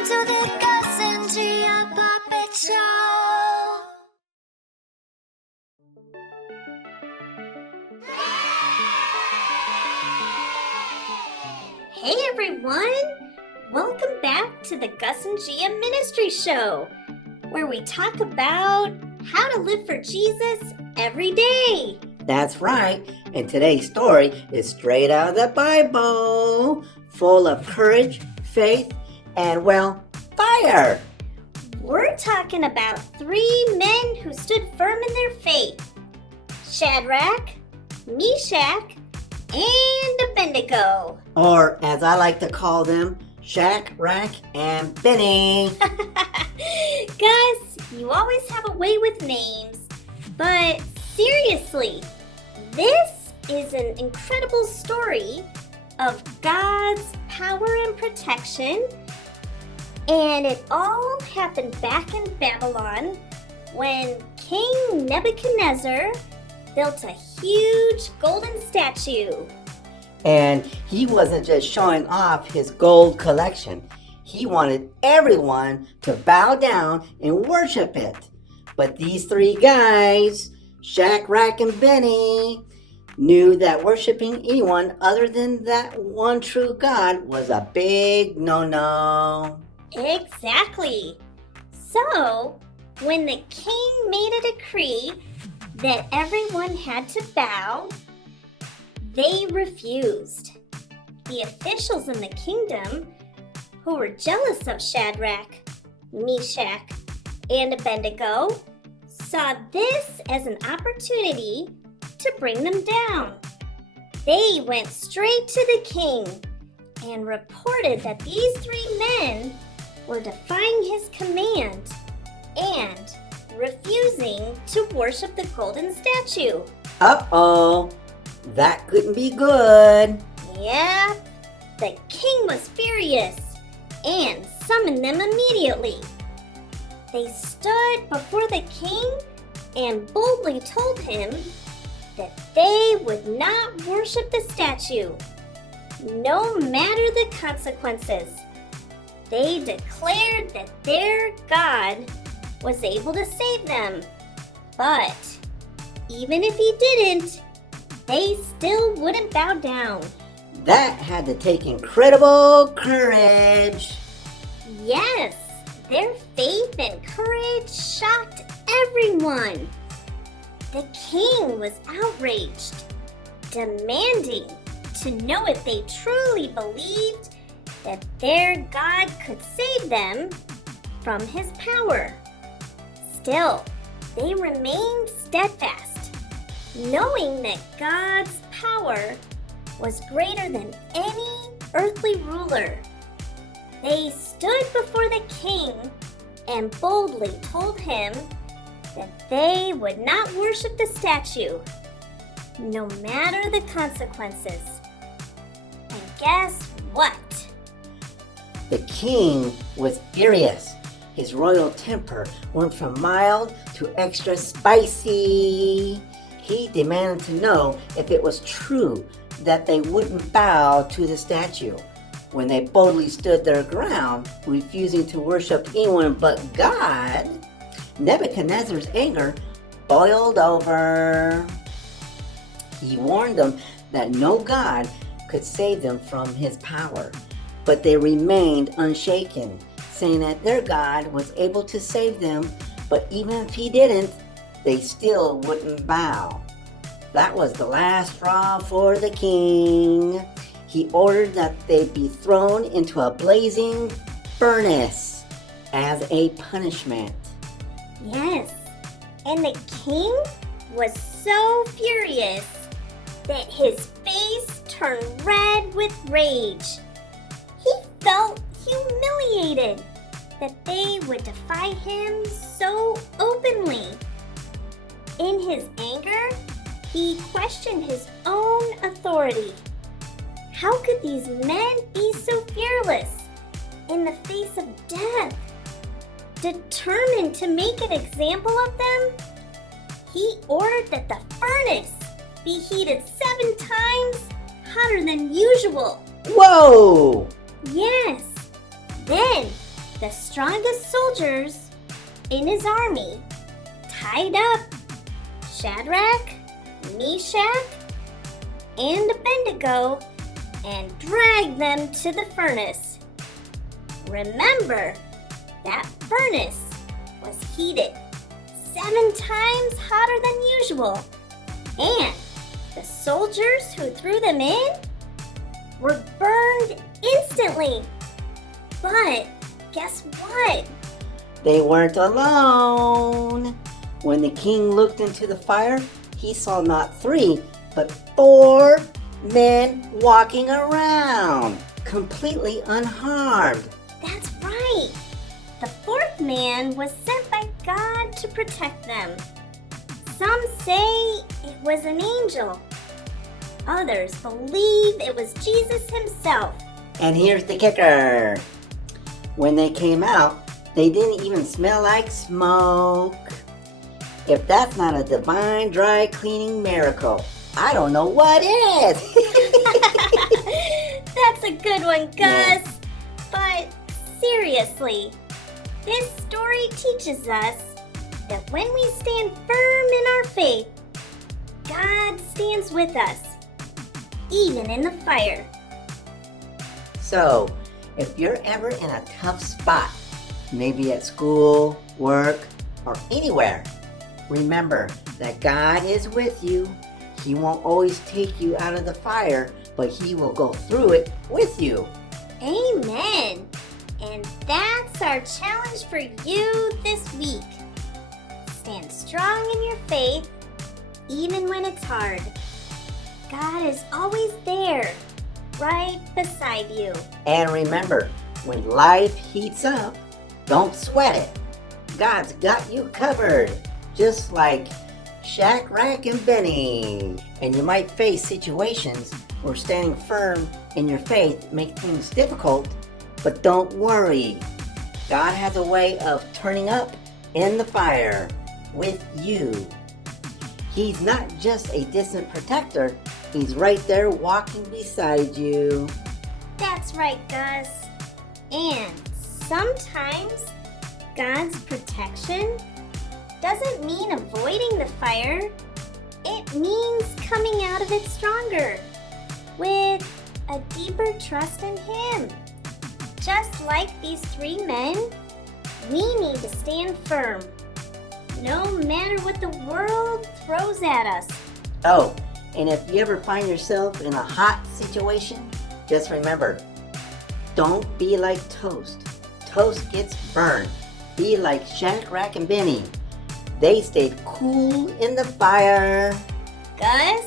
to the Gus and Gia Puppet Show. Hey everyone! Welcome back to the Gus and Gia Ministries show, where we talk about how to live for Jesus every day. That's right, and today's story is straight out of the Bible, full of courage, faith, and, well, fire. We're talking about 3 men who stood firm in their faith: Shadrach, Meshach, and Abednego. Or, as I like to call them, Shadrach and Benny. Gus, you always have a way with names, but seriously, this is an incredible story of God's power and protection, and it all happened back in Babylon when King Nebuchadnezzar built a huge golden statue. And he wasn't just showing off his gold collection. He wanted everyone to bow down and worship it. But these 3 guys, Shadrach and Benny, knew that worshiping anyone other than that one true God was a big no-no. Exactly. So, when the king made a decree that everyone had to bow, they refused. The officials in the kingdom, who were jealous of Shadrach, Meshach, and Abednego, saw this as an opportunity to bring them down. They went straight to the king and reported that these 3 men were defying his command and refusing to worship the golden statue. Uh-oh, that couldn't be good. Yeah, the king was furious and summoned them immediately. They stood before the king and boldly told him that they would not worship the statue, no matter the consequences. They declared that their God was able to save them. But even if he didn't, they still wouldn't bow down. That had to take incredible courage. Yes, their faith and courage shocked everyone. The king was outraged, demanding to know if they truly believed that their God could save them from his power. Still, they remained steadfast, knowing that God's power was greater than any earthly ruler. They stood before the king and boldly told him that they would not worship the statue, no matter the consequences. And guess what? The king was furious. His royal temper went from mild to extra spicy. He demanded to know if it was true that they wouldn't bow to the statue. When they boldly stood their ground, refusing to worship anyone but God, Nebuchadnezzar's anger boiled over. He warned them that no God could save them from his power, but they remained unshaken, saying that their God was able to save them, but even if he didn't, they still wouldn't bow. That was the last straw for the king. He ordered that they be thrown into a blazing furnace as a punishment. Yes, and the king was so furious that his face turned red with rage. He felt humiliated that they would defy him so openly. In his anger, he questioned his own authority. How could these men be so fearless in the face of death? Determined to make an example of them, he ordered that the furnace be heated 7 times hotter than usual. Whoa! Yes. Then the strongest soldiers in his army tied up Shadrach, Meshach, and Abednego and dragged them to the furnace. Remember, that furnace was heated 7 times hotter than usual, and the soldiers who threw them in were burned instantly. But guess what? They weren't alone. When the king looked into the fire, he saw not 3, but 4 men walking around, completely unharmed. That's right. The 4th man was sent by God to protect them. Some say it was an angel. Others believe it was Jesus himself. And here's the kicker. When they came out, they didn't even smell like smoke. If that's not a divine dry cleaning miracle, I don't know what is. That's a good one, Gus. Yeah. But seriously, this story teaches us that when we stand firm in our faith, God stands with us, even in the fire. So, if you're ever in a tough spot, maybe at school, work, or anywhere, remember that God is with you. He won't always take you out of the fire, but He will go through it with you. Amen. And that's our challenge for you this week. Stand strong in your faith, even when it's hard. God is always there, right beside you. And remember, when life heats up, don't sweat it. God's got you covered, just like Shadrach and Benny. And you might face situations where standing firm in your faith make things difficult, but don't worry. God has a way of turning up in the fire with you. He's not just a distant protector, He's right there walking beside you. That's right, Gus. And sometimes God's protection doesn't mean avoiding the fire. It means coming out of it stronger, with a deeper trust in Him. Just like these 3 men, we need to stand firm, no matter what the world throws at us. Oh, and if you ever find yourself in a hot situation, just remember, don't be like toast. Toast gets burned. Be like Shadrach and Benny. They stayed cool in the fire. Gus,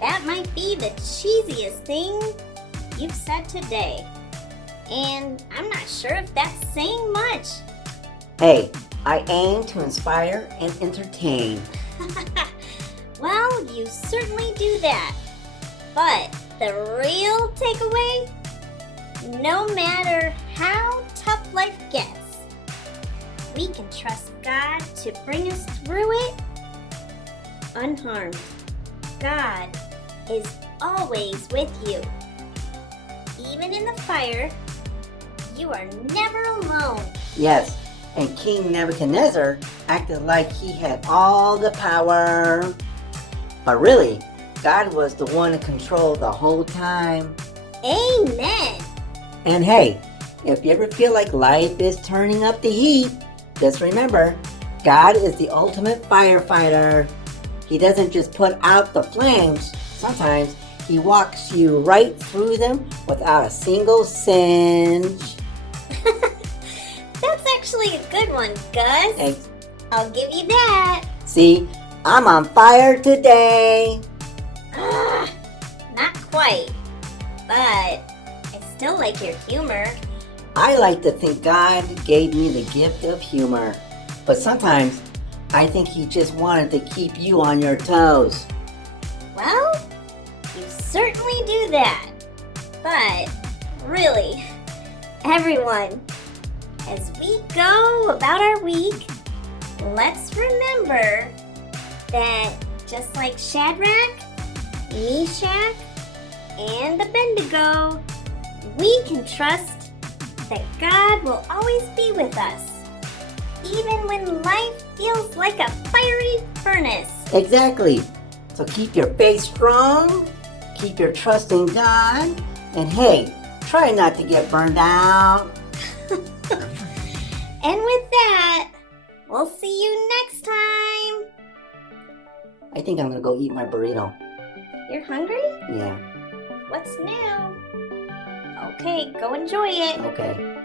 that might be the cheesiest thing you've said today. And I'm not sure if that's saying much. Hey, I aim to inspire and entertain. Well, you certainly do that. But the real takeaway, no matter how tough life gets, we can trust God to bring us through it unharmed. God is always with you. Even in the fire, you are never alone. Yes, and King Nebuchadnezzar acted like he had all the power. But really, God was the one in control the whole time. Amen. And hey, if you ever feel like life is turning up the heat, just remember, God is the ultimate firefighter. He doesn't just put out the flames. Sometimes He walks you right through them without a single singe. That's actually a good one, Gus. Thanks. I'll give you that. See, I'm on fire today. Not quite, but I still like your humor. I like to think God gave me the gift of humor, but sometimes I think He just wanted to keep you on your toes. Well, you certainly do that. But really, everyone, as we go about our week, let's remember that just like Shadrach, Meshach, and Abednego, we can trust that God will always be with us, even when life feels like a fiery furnace. Exactly. So keep your faith strong, keep your trust in God, and hey, try not to get burned out. And with that, we'll see you next time. I think I'm gonna go eat my burrito. You're hungry? Yeah, What's new? Okay, go enjoy it. okay.